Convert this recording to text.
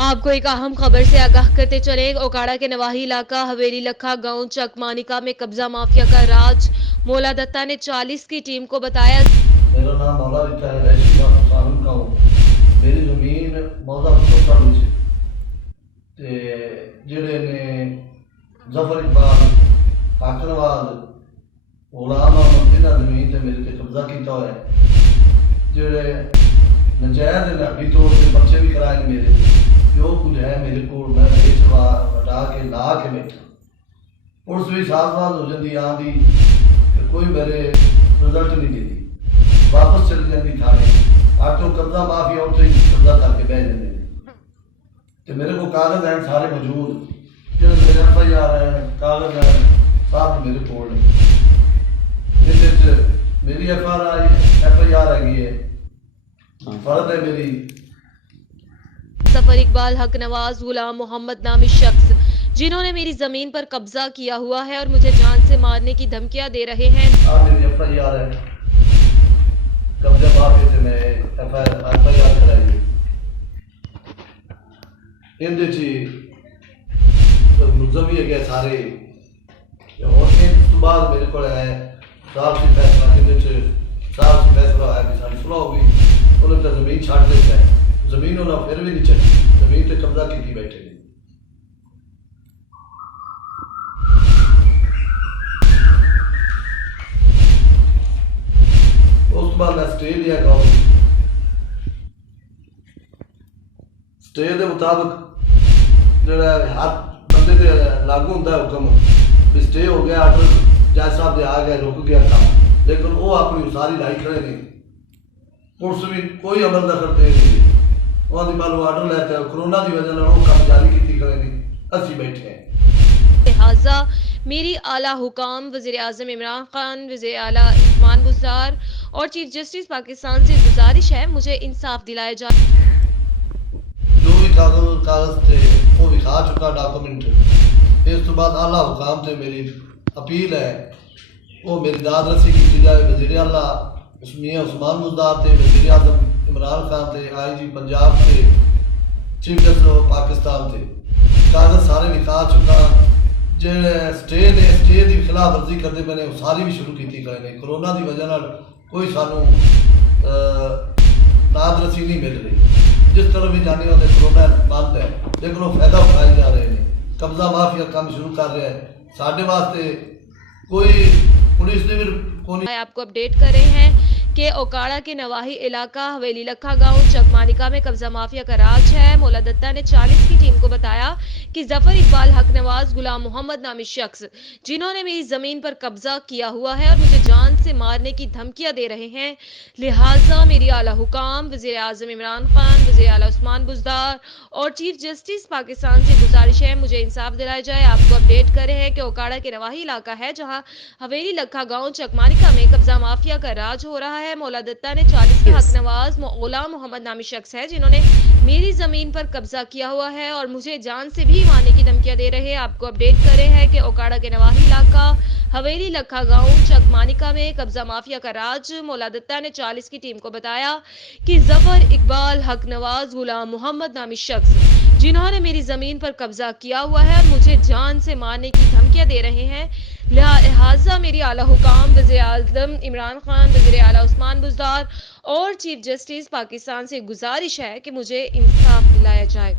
आपको एक अहम खबर से आगाह करते चले। ओकाड़ा के नवाही इलाका हवेली लखा गांव चकमानिका में कब्जा माफिया का राज। मोला दत्ता ने 40 की टीम को बताया। मेरा नाम मौला लिखा है, रईसी सालन का हूँ। मेरी जमीन मौजा पुस्तकालू से जेड़े ने जफर इकबाल हाकरवाल गुलाम अहमद जिन्हों जमीन से मेरे से कब्जा किया हुआ है। जेड़े नजायज ने अभी तौर पर पर्चे भी कराए मेरे जो कुछ है मेरे को मैं बेचवा हटा के ला के बैठा। पुलिस भी साथ हो जाती आँधी कोई मेरे रिजल्ट नहीं देती, वापस चली जाती थाने आके कब्जा माफिया उत्थे ही कब्जा करके बह जाते तो मेरे को कागज हैं सारे मौजूद जो मेरे FIR है कागज है सब मेरे को मेरी FIR हैगी है फर्ज है मेरी। जफर इकबाल हक नवाज गुलाम मोहम्मद नामी शख्स जिन्होंने मेरी जमीन पर कब्जा किया हुआ है और मुझे जान से मारने की धमकियां दे रहे हैं। मेरी FIR है, कब्जा माफिया से मैं FIR कराई इनदे मुलजम भी है सारे और इस तो बाद मेरे को है साफ सी फैसला जिंदे साफ सी फैसला है कि सारी सुलह हो गई उन्होंने तो जमीन छाड़ देता है जमीन उन्होंने फिर भी नहीं छड़ी जमीन पर कब्जा की बैठे ने। उस बाद मैं स्टे लिया गाँव स्टे के मुताबिक जो हर बंदे के लागू होता है हुक्म भी स्टे हो गया आर्डर जज साहब दे आ गए रुक गया काम लेकिन वो अपनी सारी लाई खड़े नहीं पुलिस भी कोई अमल दखल दे नहीं वहाँ मालूम आर्डर लैके कोरोना की वजह वो काम जारी की खड़े नहीं असी बैठे हैं। लिहाजा मेरी आला हुकाम वज़ीर आज़म इमरान खान वज़ीर आला उस्मान बुज़दार और चीफ जस्टिस पाकिस्तान से गुजारिश है मुझे इंसाफ दिलाया जाए। जो भी कागज थे वो विखा चुका डॉक्यूमेंट इस तो बाद आला हुकाम से मेरी अपील है वो मेरी दाद रसी की जाए वज़ीर आला मियां उस्मान बुज़दार थे वज़ीर आज़म इमरान खान थे IG पंजाब थे चीफ जस्टिस पाकिस्तान थे कागज सारे विखा चुका जो स्टे ने स्टे की खिलाफ वर्जी करते पे ने सारी भी शुरू की गए ने कोरोना की वजह कोई सानू दाद रसी नहीं मिल रही जिस तरह भी जाने वाले कोरोना बंद है लेकिन वो फायदा उठाए जा रहे हैं कब्जा माफिया काम शुरू कर रहे हैं साढ़े वास्ते कोई पुलिस ने भी आपको अपडेट कर रहे हैं कि ओकाड़ा के नवाही इलाका हवेली लखा गांव चकमानिका में कब्जा माफिया का राज है। मोला दत्ता ने 40 की टीम को बताया कि जफर इकबाल हक नवाज गुलाम मोहम्मद नामी शख्स जिन्होंने मेरी जमीन पर कब्जा किया हुआ है और मुझे जान से मारने की धमकियां दे रहे हैं। लिहाजा मेरी आला हुकाम वज़ीर आज़म इमरान खान वज़ीर आला उस्मान बुज़दार और चीफ जस्टिस पाकिस्तान से गुजारिश है मुझे इंसाफ दिलाया जाए। आपको अपडेट कर रहे हैं कि ओकाड़ा के नवाही इलाका है जहाँ हवेली लखा गाँव चकमानिका में कब्जा माफिया का राज हो रहा है। मौला दत्ता ने 40 के हक नवाज गुलाम मोहम्मद नामी शख्स है जिन्होंने मेरी जमीन पर कब्जा किया हुआ है और मुझे जान से भी मारने की धमकियां दे रहे हैं। आपको अपडेट कर रहे हैं कि ओकाड़ा के नवाही इलाका हवेली लखा गांव चकमानिका में कब्जा माफिया का राज। मौला दत्ता ने 40 की टीम को बताया कि जफर इकबाल हक नवाज गुलाम मोहम्मद नामी शख्स जिन्होंने मेरी जमीन पर कब्जा किया हुआ है और मुझे जान से मारने की धमकियां दे रहे हैं। लिहाजा मेरी आला हुकाम वज़ीर आज़म इमरान खान वज़ीर आला उस्मान बुज़दार और चीफ जस्टिस पाकिस्तान से गुजारिश है कि मुझे इंसाफ दिलाया जाए।